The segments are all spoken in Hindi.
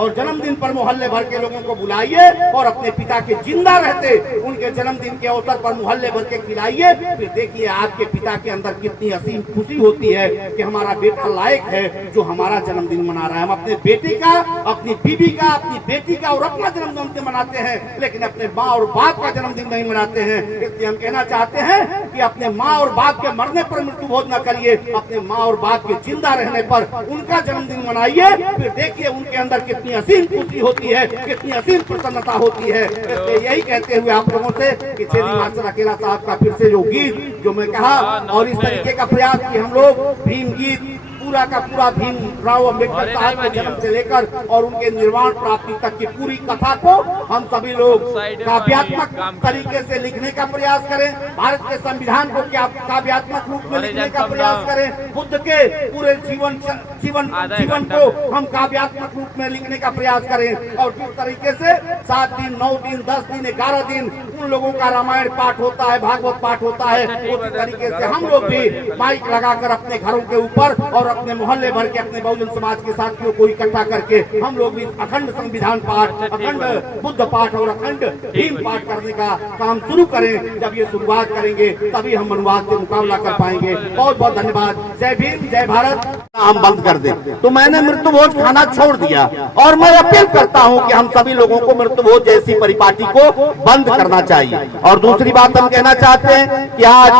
और जन्मदिन पर मोहल्ले भर के लोगों को बुलाइए और अपने पिता के जिंदा रहते उनके जन्मदिन के अवसर पर मोहल्ले भर के खिलाइए। फिर देखिए आपके पिता के अंदर कितनी असीम खुशी होती है कि हमारा बेटा लायक है जो हमारा जन्मदिन मना रहा है। हम अपने बेटे का, अपनी बीवी का, अपनी बेटी का और अपना जन्मदिन मनाते हैं, लेकिन अपने माँ और बाप का जन्मदिन नहीं मनाते हैं। इसलिए हम कहना चाहते हैं कि अपने माँ और बाप के मरने पर मृत्यु भोज न करिए, अपने माँ और बाप के जिंदा रहने पर उनका जन्मदिन मनाइए। फिर देखिए उनके अंदर कितनी असीम खुशी होती है, कितनी असीम प्रसन्नता होती है। इसलिए यही कहते हुए आप लोगों से कि छेदी मास्टर अकेला साहब का फिर से जो गीत जो मैं कहा और इस तरीके का प्रयास कि हम लोग भीम गीत पूरा का पूरा भीमराव अम्बेडकर साहब के जन्म से लेकर और उनके निर्वाण प्राप्ति तक की पूरी कथा को हम सभी लोग काव्यात्मक तरीके से लिखने का प्रयास करें। भारत के संविधान को काव्यात्मक रूप में लिखने का प्रयास करें। बुद्ध के पूरे जीवन को हम काव्यात्मक रूप में लिखने का प्रयास करें। और जिस तरीके से 7 दिन, 9 दिन, 10 दिन, 11 दिन उन लोगों का रामायण पाठ होता है, भागवत पाठ होता है, उसी तरीके से हम लोग भी माइक लगाकर अपने घरों के ऊपर और अपने मोहल्ले भर के अपने बहुजन समाज के साथियों को इकट्ठा करके हम लोग भी अखंड संविधान पाठ, अखंड बुद्ध पाठ और अखंड भीम पाठ करने का काम शुरू करें। जब ये शुरुआत करेंगे तभी हम मनुवाद से मुकाबला कर पाएंगे। बहुत बहुत धन्यवाद। जय भीम, जय भारत। हम बंद कर दें तो मैंने मृत्यु भोज खाना छोड़ दिया और मैं अपील करता हूं कि हम सभी लोगों को मृत्यु भोज जैसी परिपाटी को बंद करना चाहिए। और दूसरी बात हम कहना चाहते हैं कि आज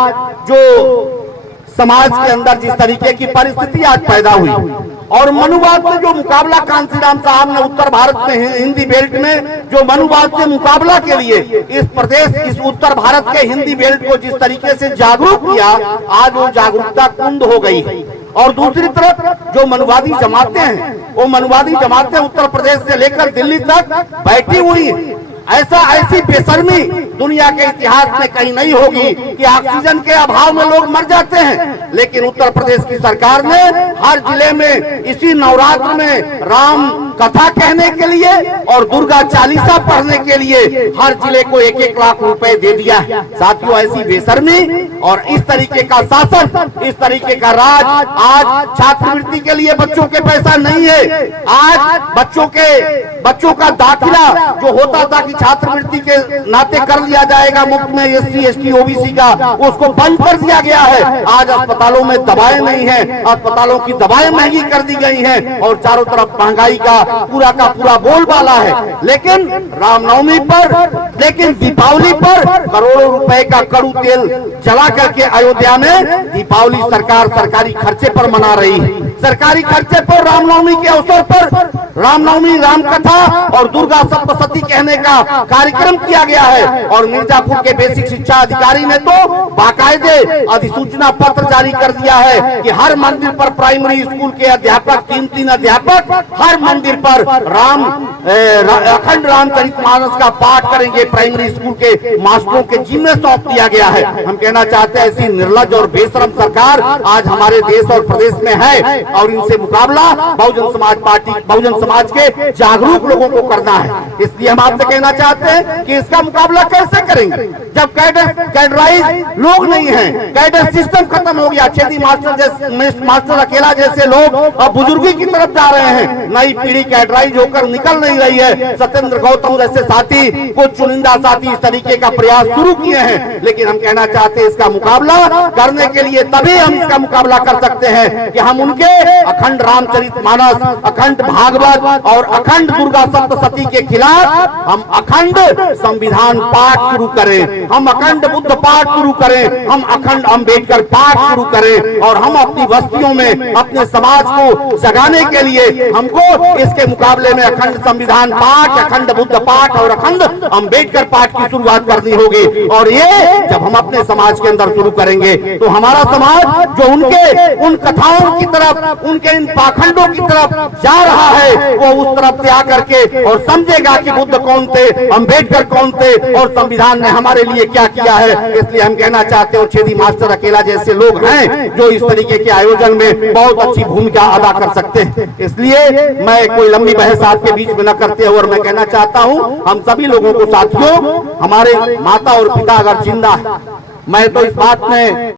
जो समाज के अंदर जिस तरीके की परिस्थिति आज पैदा हुई और मनुवाद से जो मुकाबला कांसीराम साहब ने उत्तर भारत में हिंदी बेल्ट में जो मनुवाद से मुकाबला के लिए इस प्रदेश, इस उत्तर भारत के हिंदी बेल्ट को जिस तरीके से जागरूक किया, आज वो जागरूकता कुंद हो गई है। और दूसरी तरफ जो मनुवादी जमातें हैं, वो मनुवादी जमातें उत्तर प्रदेश से लेकर दिल्ली तक बैठी हुई है। ऐसी बेशर्मी दुनिया के इतिहास में कहीं नहीं होगी कि ऑक्सीजन के अभाव में लोग मर जाते हैं, लेकिन उत्तर प्रदेश की सरकार ने हर जिले में इसी नवरात्र में राम कथा कहने के लिए और दुर्गा चालीसा पढ़ने के लिए हर जिले को 1-1 लाख रुपए दे दिया है। साथियों, ऐसी बेशर्मी और इस तरीके का शासन, इस तरीके का राज, आज छात्रवृत्ति के लिए बच्चों के पैसा नहीं है। आज बच्चों का दाखिला जो होता था कि छात्रवृत्ति के नाते कर लिया जाएगा मुफ्त में SC ST OBC का, उसको बंद कर दिया गया है। आज अस्पतालों में दवाएं नहीं है, अस्पतालों की दवाएं महंगी कर दी गई हैं और चारों तरफ महंगाई का पूरा बोलबाला है। लेकिन रामनवमी पर, लेकिन दीपावली पर करोड़ों रुपए का कड़ू तेल जला करके अयोध्या में दीपावली सरकार सरकारी खर्चे पर मना रही है। सरकारी खर्चे पर रामनवमी के अवसर पर रामनवमी, रामकथा और दुर्गा सप्तशती कहने का कार्यक्रम किया गया है। और मिर्जापुर के बेसिक शिक्षा अधिकारी ने तो बाकायदे अधिसूचना पत्र जारी कर दिया है कि हर मंदिर पर प्राइमरी स्कूल के अध्यापक, 3 अध्यापक हर मंदिर पर अखंड रामचरितमानस का पाठ करेंगे। प्राइमरी स्कूल के मास्टरों के जिम्मे सौंप दिया गया है। हम कहना चाहते हैं ऐसी निर्लज और बेशरम सरकार आज हमारे देश और प्रदेश में है और इनसे मुकाबला बहुजन समाज पार्टी, बहुजन समाज के जागरूक लोगों को करना है। इसलिए हम आपसे कहना चाहते हैं कि इसका मुकाबला कैसे करेंगे जब कैडराइज लोग नहीं हैं, कैडर सिस्टम खत्म हो गया। छेदी मास्टर अकेला जैसे लोग अब बुजुर्गी की तरफ जा रहे हैं। नई पीढ़ी कैडराइज होकर निकल नहीं रही है। सत्येंद्र गौतम जैसे साथी, कुछ चुनिंदा साथी इस तरीके का प्रयास शुरू किए हैं, लेकिन हम कहना चाहते हैं इसका मुकाबला करने के लिए तभी हम इसका मुकाबला कर सकते हैं कि हम उनके अखंड रामचरितमानस, अखंड भागवत और अखंड दुर्गा सप्तशती के खिलाफ हम अखंड संविधान पाठ शुरू करें, हम अखंड बुद्ध पाठ शुरू करें, हम अखंड अम्बेडकर पाठ शुरू करें और हम अपनी बस्तियों में अपने समाज को जगाने के लिए हमको इसके मुकाबले में अखंड संविधान पाठ, अखंड बुद्ध पाठ और अखंड अम्बेडकर पाठ की शुरुआत करनी होगी। और ये जब हम अपने समाज के अंदर शुरू करेंगे तो हमारा समाज जो उनके उन कथाओं की तरफ, उनके इन पाखंडों की तरफ जा रहा है, वो उस तरफ से आकर के और समझेगा कि बुद्ध कौन थे, अम्बेडकर कौन थे और संविधान ने हमारे लिए क्या किया है। इसलिए हम कहना चाहते हैं छेदी मास्टर अकेला जैसे लोग हैं जो इस तरीके के आयोजन में बहुत अच्छी भूमिका अदा कर सकते हैं। इसलिए मैं कोई लंबी बहस आपके बीच में न करते हुए मैं कहना चाहता हूं हम सभी लोगों को, साथियों, हमारे माता और पिता अगर जिंदा है, मैं तो इस बात में